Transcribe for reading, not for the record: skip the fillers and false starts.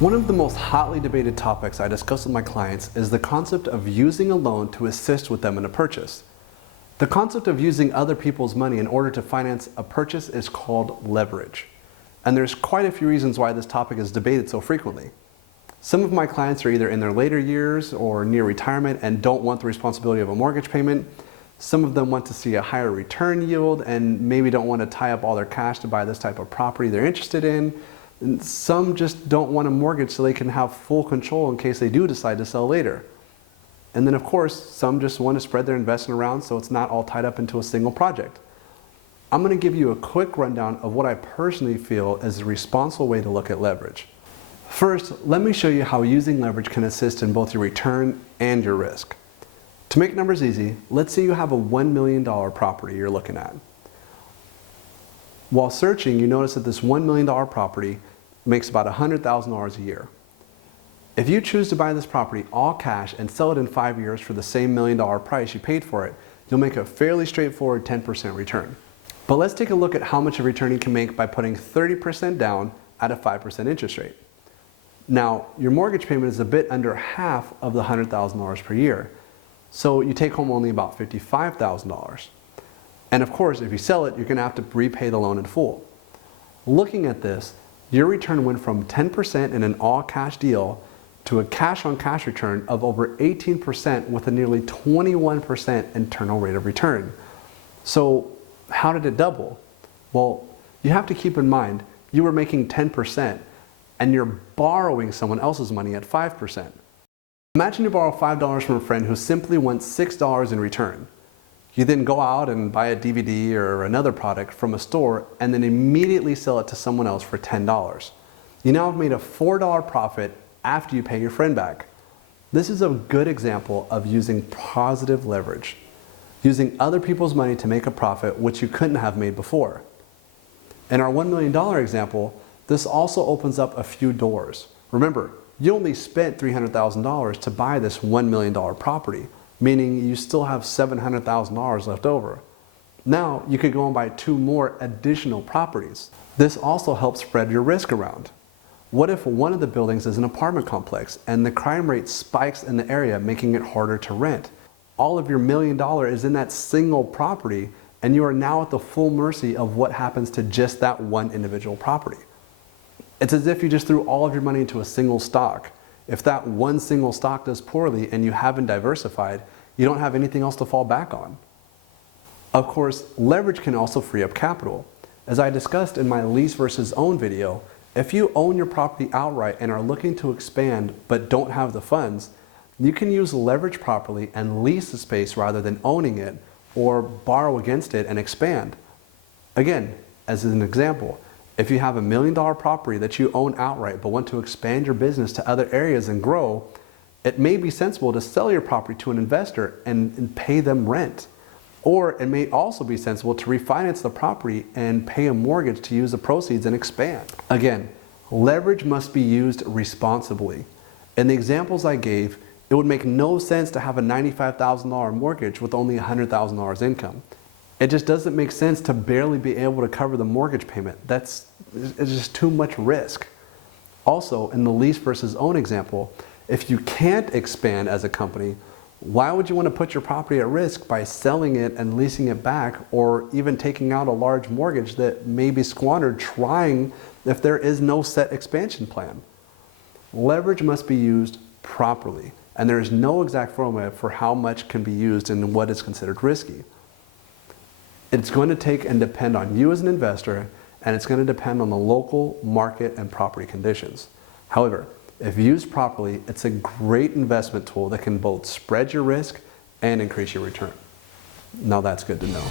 One of the most hotly debated topics I discuss with my clients is the concept of using a loan to assist with them in a purchase. The concept of using other people's money in order to finance a purchase is called leverage. And there's quite a few reasons why this topic is debated so frequently. Some of my clients are either in their later years or near retirement and don't want the responsibility of a mortgage payment. Some of them want to see a higher return yield and maybe don't want to tie up all their cash to buy this type of property they're interested in. And some just don't want a mortgage so they can have full control in case they do decide to sell later. And then of course, some just want to spread their investment around so it's not all tied up into a single project. I'm going to give you a quick rundown of what I personally feel is a responsible way to look at leverage. First, let me show you how using leverage can assist in both your return and your risk. To make numbers easy, let's say you have a $1 million property you're looking at. While searching, you notice that this $1 million property makes about $100,000 a year. If you choose to buy this property all cash and sell it in 5 years for the same $1 million price you paid for it, you'll make a fairly straightforward 10% return. But let's take a look at how much a return you can make by putting 30% down at a 5% interest rate. Now, your mortgage payment is a bit under half of the $100,000 per year, so you take home only about $55,000. And of course, if you sell it, you're going to have to repay the loan in full. Looking at this, your return went from 10% in an all-cash deal to a cash-on-cash return of over 18% with a nearly 21% internal rate of return. So how did it double? Well, you have to keep in mind, you were making 10% and you're borrowing someone else's money at 5%. Imagine you borrow $5 from a friend who simply wants $6 in return. You then go out and buy a DVD or another product from a store and then immediately sell it to someone else for $10. You now have made a $4 profit after you pay your friend back. This is a good example of using positive leverage, using other people's money to make a profit which you couldn't have made before. In our $1 million example, this also opens up a few doors. Remember, you only spent $300,000 to buy this $1 million property, meaning you still have $700,000 left over. Now you could go and buy 2 more additional properties. This also helps spread your risk around. What if one of the buildings is an apartment complex and the crime rate spikes in the area, making it harder to rent? All of your $1 million is in that single property and you are now at the full mercy of what happens to just that one individual property. It's as if you just threw all of your money into a single stock. If that one single stock does poorly and you haven't diversified, you don't have anything else to fall back on. Of course, leverage can also free up capital. As I discussed in my lease versus own video, if you own your property outright and are looking to expand but don't have the funds, you can use leverage properly and lease the space rather than owning it or borrow against it and expand. Again, as an example, if you have a $1 million property that you own outright but want to expand your business to other areas and grow, it may be sensible to sell your property to an investor and pay them rent. Or it may also be sensible to refinance the property and pay a mortgage to use the proceeds and expand. Again, leverage must be used responsibly. In the examples I gave, it would make no sense to have a $95,000 mortgage with only $100,000 income. It just doesn't make sense to barely be able to cover the mortgage payment. It's just too much risk. Also, in the lease versus own example, if you can't expand as a company, why would you want to put your property at risk by selling it and leasing it back, or even taking out a large mortgage that may be squandered trying if there is no set expansion plan? Leverage must be used properly, and there is no exact formula for how much can be used and what is considered risky. It's going to take and depend on you as an investor, and it's going to depend on the local market and property conditions. However, if used properly, it's a great investment tool that can both spread your risk and increase your return. Now that's good to know.